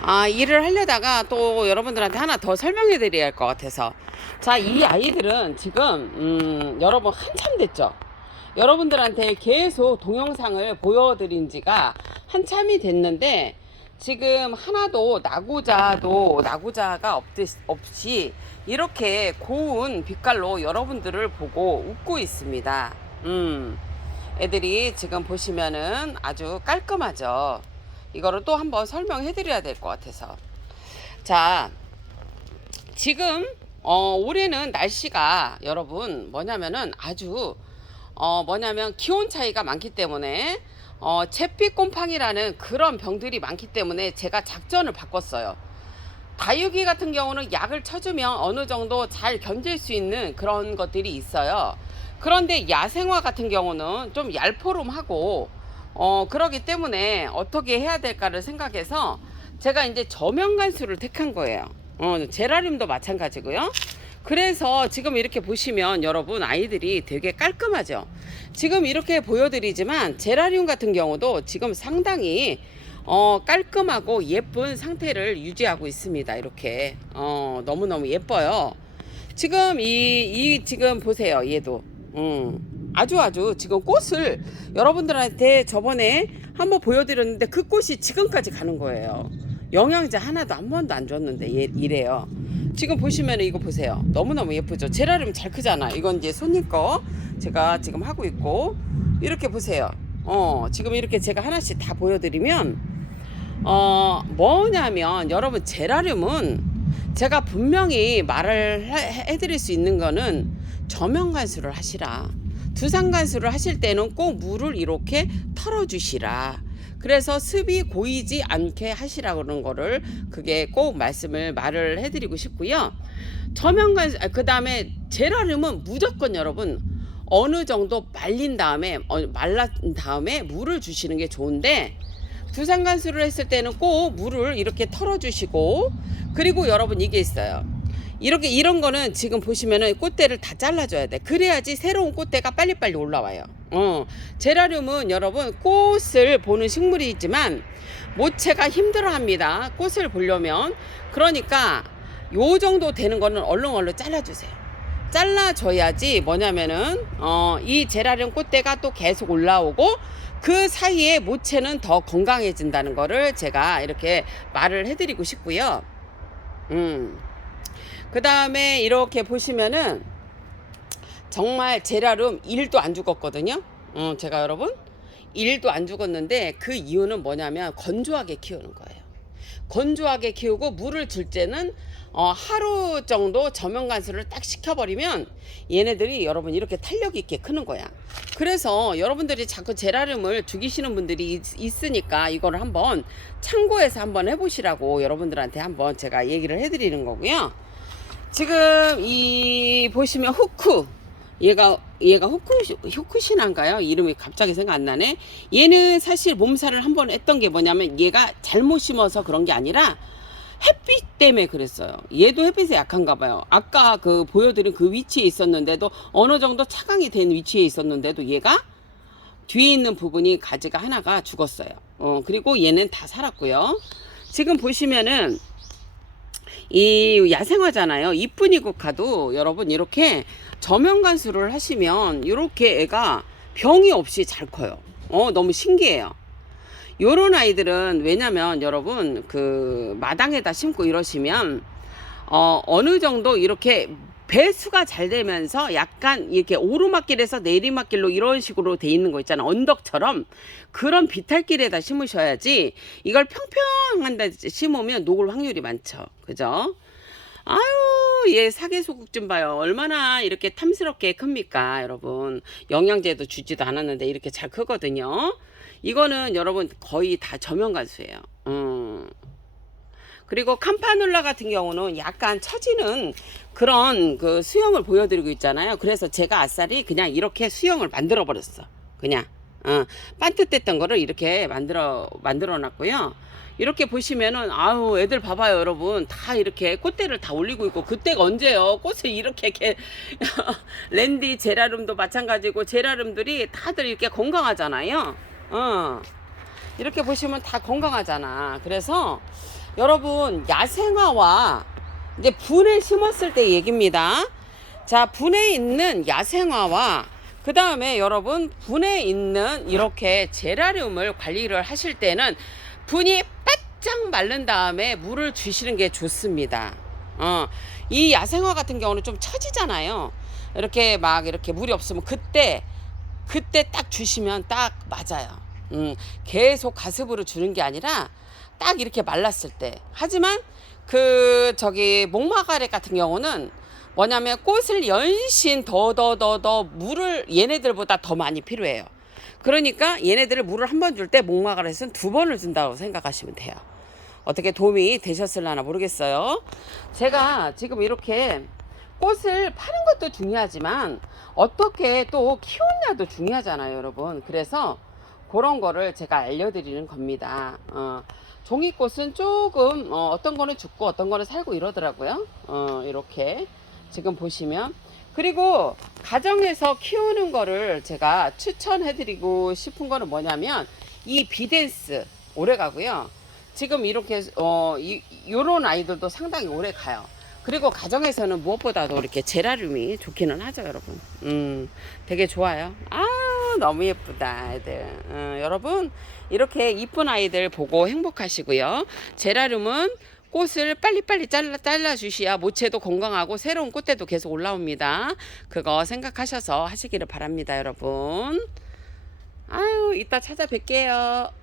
아, 일을 하려다가 또 여러분들한테 하나 더 설명해 드려야 할 것 같아서. 자, 이 아이들은 지금, 음, 여러분 한참 됐죠? 여러분들한테 계속 동영상을 보여드린 지가 한참이 됐는데, 지금 하나도 나고자도 나고자가 없듯, 없이 이렇게 고운 빛깔로 여러분들을 보고 웃고 있습니다. 음, 애들이 지금 보시면은 아주 깔끔하죠. 이거를 또 한번 설명해 드려야 될 것 같아서. 자, 지금, 어, 올해는 날씨가 여러분 뭐냐면은 아주, 어, 뭐냐면 기온 차이가 많기 때문에, 어, 잿빛 곰팡이라는 그런 병들이 많기 때문에 제가 작전을 바꿨어요. 다육이 같은 경우는 약을 쳐주면 어느 정도 잘 견딜 수 있는 그런 것들이 있어요. 그런데 야생화 같은 경우는 좀 얄포름하고 어 그러기 때문에 어떻게 해야 될까를 생각해서 제가 이제 저면간수를 택한 거예요. 어 제라늄도 마찬가지고요. 그래서 지금 이렇게 보시면 여러분 아이들이 되게 깔끔하죠. 지금 이렇게 보여드리지만 제라늄 같은 경우도 지금 상당히 어, 깔끔하고 예쁜 상태를 유지하고 있습니다. 이렇게 어, 너무너무 예뻐요. 지금 이, 이 지금 보세요. 얘도 음, 아주 아주 지금 꽃을 여러분들한테 저번에 한번 보여드렸는데 그 꽃이 지금까지 가는 거예요. 영양제 하나도 한 번도 안 줬는데 얘, 이래요. 지금 보시면 이거 보세요. 너무너무 예쁘죠? 제라늄 잘 크잖아. 이건 이제 손님 거 제가 지금 하고 있고 이렇게 보세요. 어, 지금 이렇게 제가 하나씩 다 보여드리면 어, 뭐냐면 여러분 제라늄은 제가 분명히 말을 해- 해드릴 수 있는 거는 저면 간수를 하시라. 두상 간수를 하실 때는 꼭 물을 이렇게 털어주시라. 그래서 습이 고이지 않게 하시라 그런 거를 그게 꼭 말씀을 말을 해드리고 싶고요. 저면 간수 그 다음에 제라늄은 무조건 여러분 어느 정도 말린 다음에 어, 말란 다음에 물을 주시는 게 좋은데 두상간수를 했을 때는 꼭 물을 이렇게 털어주시고 그리고 여러분 이게 있어요. 이렇게 이런 거는 지금 보시면은 꽃대를 다 잘라줘야 돼. 그래야지 새로운 꽃대가 빨리빨리 올라와요. 어, 제라늄은 여러분 꽃을 보는 식물이지만 모체가 힘들어합니다. 꽃을 보려면 그러니까 요 정도 되는 거는 얼른 얼른 잘라주세요. 잘라줘야지 뭐냐면은 어, 이 제라늄 꽃대가 또 계속 올라오고 그 사이에 모체는 더 건강해진다는 거를 제가 이렇게 말을 해드리고 싶고요. 음. 그 다음에 이렇게 보시면은 정말 제라륨 1도 안 죽었거든요. 어, 제가 여러분 1도 안 죽었는데 그 이유는 뭐냐면 건조하게 키우는 거예요. 건조하게 키우고 물을 줄 때는 어, 하루 정도 저면 간수를 딱 시켜버리면 얘네들이 여러분 이렇게 탄력 있게 크는 거야. 그래서 여러분들이 자꾸 제라륨을 죽이시는 분들이 있, 있으니까 이거를 한번 참고해서 한번 해보시라고 여러분들한테 한번 제가 얘기를 해드리는 거고요. 지금 이 보시면 후쿠 얘가 얘가 후쿠 후쿠시나인가요? 이름이 갑자기 생각 안 나네. 얘는 사실 몸살을 한 번 했던 게 뭐냐면 얘가 잘못 심어서 그런 게 아니라 햇빛 때문에 그랬어요. 얘도 햇빛에 약한가 봐요. 아까 그 보여드린 그 위치에 있었는데도 어느 정도 차광이 된 위치에 있었는데도 얘가 뒤에 있는 부분이 가지가 하나가 죽었어요. 어, 그리고 얘는 다 살았고요. 지금 보시면은 이 야생화잖아요. 이쁜 이 국화도 여러분 이렇게 저면 간수를 하시면 이렇게 애가 병이 없이 잘 커요. 어, 너무 신기해요. 요런 아이들은 왜냐면 여러분 그 마당에다 심고 이러시면 어 어느 정도 이렇게 배수가 잘 되면서 약간 이렇게 오르막길에서 내리막길로 이런 식으로 돼 있는 거 있잖아. 언덕처럼. 그런 비탈길에다 심으셔야지 이걸 평평한 데 심으면 녹을 확률이 많죠. 그죠? 아유 얘 사계소국 좀 봐요. 얼마나 이렇게 탐스럽게 큽니까 여러분? 영양제도 주지도 않았는데 이렇게 잘 크거든요. 이거는 여러분 거의 다 저면간수예요. 음. 그리고 캄파눌라 같은 경우는 약간 처지는 그런 그 수영을 보여드리고 있잖아요. 그래서 제가 아싸리 그냥 이렇게 수영을 만들어 버렸어. 그냥 어, 반듯했던 거를 이렇게 만들어 만들어 놨고요. 이렇게 보시면은 아우 애들 봐봐요 여러분 다 이렇게 꽃대를 다 올리고 있고 그때가 언제요 꽃을 이렇게 이렇게 랜디 제라름도 마찬가지고 제라름들이 다들 이렇게 건강하잖아요 어 이렇게 보시면 다 건강하잖아 그래서 여러분 야생화와 이제 분에 심었을 때 얘기입니다. 자, 분에 있는 야생화와 그 다음에 여러분 분에 있는 이렇게 제라늄을 관리를 하실 때는 분이 바짝 마른 다음에 물을 주시는 게 좋습니다. 어, 이 야생화 같은 경우는 좀 처지잖아요. 이렇게 막 이렇게 물이 없으면 그때 그때 딱 주시면 딱 맞아요. 음, 계속 가습으로 주는 게 아니라 딱 이렇게 말랐을 때. 하지만 그 저기 목마가렛 같은 경우는 뭐냐면 꽃을 연신 더 더 더 더 물을 얘네들보다 더 많이 필요해요. 그러니까 얘네들을 물을 한 번 줄 때 목마가렛은 두 번을 준다고 생각하시면 돼요. 어떻게 도움이 되셨을라나 모르겠어요. 제가 지금 이렇게 꽃을 파는 것도 중요하지만 어떻게 또 키웠냐도 중요하잖아요, 여러분. 그래서 그런 거를 제가 알려드리는 겁니다. 어, 종이꽃은 조금 어, 어떤 거는 죽고 어떤 거는 살고 이러더라고요. 어, 이렇게 지금 보시면 그리고 가정에서 키우는 거를 제가 추천해드리고 싶은 거는 뭐냐면 이 비덴스 오래 가고요. 지금 이렇게 어 이, 요런 아이들도 상당히 오래 가요. 그리고 가정에서는 무엇보다도 이렇게 제라륨이 좋기는 하죠, 여러분. 음, 되게 좋아요. 아, 너무 예쁘다, 애들. 어, 여러분, 이렇게 이쁜 아이들 보고 행복하시고요. 제라륨은 꽃을 빨리빨리 잘라, 잘라주셔야 모체도 건강하고 새로운 꽃대도 계속 올라옵니다. 그거 생각하셔서 하시기를 바랍니다, 여러분. 아유, 이따 찾아뵐게요.